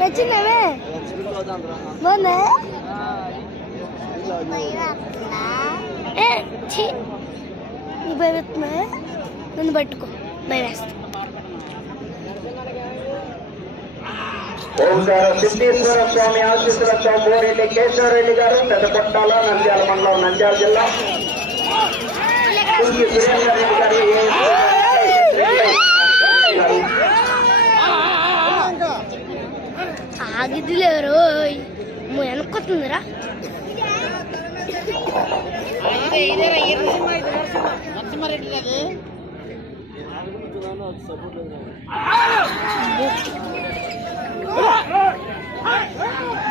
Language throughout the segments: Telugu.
వచ్చిందవే బాగుందా నీ భయపెడుతున్నా నన్ను పట్టుకో భయవేస్తా ఓంకార సిద్ధేశ్వర స్వామి ఆశీస్సులతో మోరెడ్డి కేశవరెడ్డి గారు పెద్దపట్టాల నంద్యాల మండలం నంద్యాల జిల్లా సురేంద్ర రెడ్డి గారు ఆగిద్దులేరు వెనక్కొస్తుందిరా నరసింహారెడ్డి అది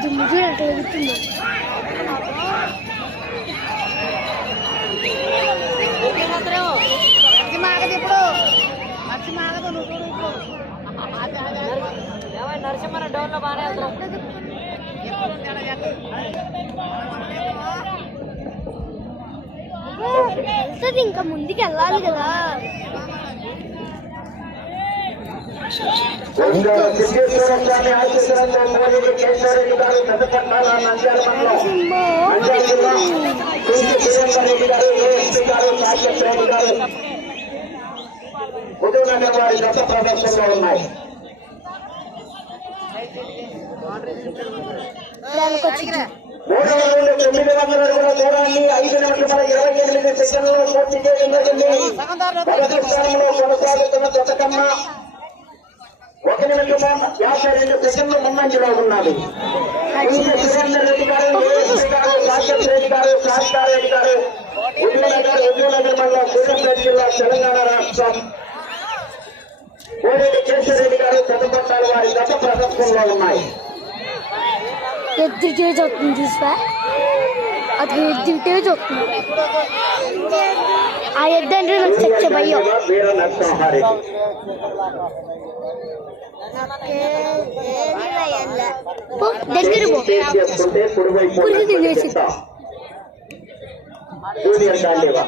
దుమ్ము అట్లా ఎగుతుంది నరసింహారెడ్డి డౌన్లో బాగానే వెళ్తుంది ఇంకా ముందుకు వెళ్ళాలి కదా సిద్ధేశ్వర స్వామి ఆశీస్సులతో మోరెడ్డి కేశవరెడ్డి గారు పెద్దపట్టాల నంద్యాల మండలం నంద్యాల జిల్లా సురేంద్ర రెడ్డి గారు ఏఎస్పీ గారు సాకేత్ రెడ్డి గారు ఉదయనగర్ వారి గత ప్రదర్శనలో ఉన్నాయి. 3,900 అడుగుల దూరాన్ని 5 నిమిషముల 28 సెకండ్లలో పూర్తి చేయడం జరిగింది. మొదటి స్థానంలో కొనసాగుతున్న జతకమ్మ 1 నిమిషము 52 సెకండ్లు ముందంజలో ఉన్నది. సురేందర్ రెడ్డి గారు, ఏఎస్పీ గారు, సాకేత్ రెడ్డి గారు, సాక్షారెడ్డి గారు, ఉద్యోగనగర్ మండలం సూర్యాపేట జిల్లా తెలంగాణ రాష్ట్రం మోరెడ్డి కేశవరెడ్డి గారు పెద్దపట్టాల వారి గత ప్రదర్శనలో ఉన్నాయి. ఎద్దుటే చూస్తుంది చూసా అది ఎద్దుటే చూస్తుంది ఆ ఎద్దు అంటే నాకు చచ్చే భయం వీర నరసింహారెడ్డి దగ్గర చేసుకుంటే కుడివైపు జూనియర్ గాంధీవా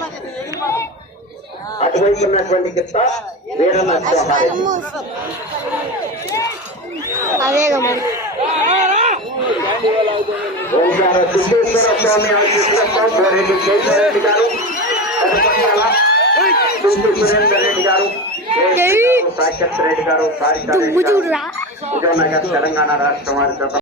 అటువైపు ఉన్నటువంటి గిత్త వీర నరసింహారెడ్డి అదే ఓంకార సిద్ధేశ్వర స్వామి ఆశీస్సులతో మోరెడ్డి కేశవరెడ్డి గారు సురేందర్ రెడ్డి గారు, సాకేత్ రెడ్డి గారు, ఉదయనగర్ తెలంగాణ రాష్ట్రం వారి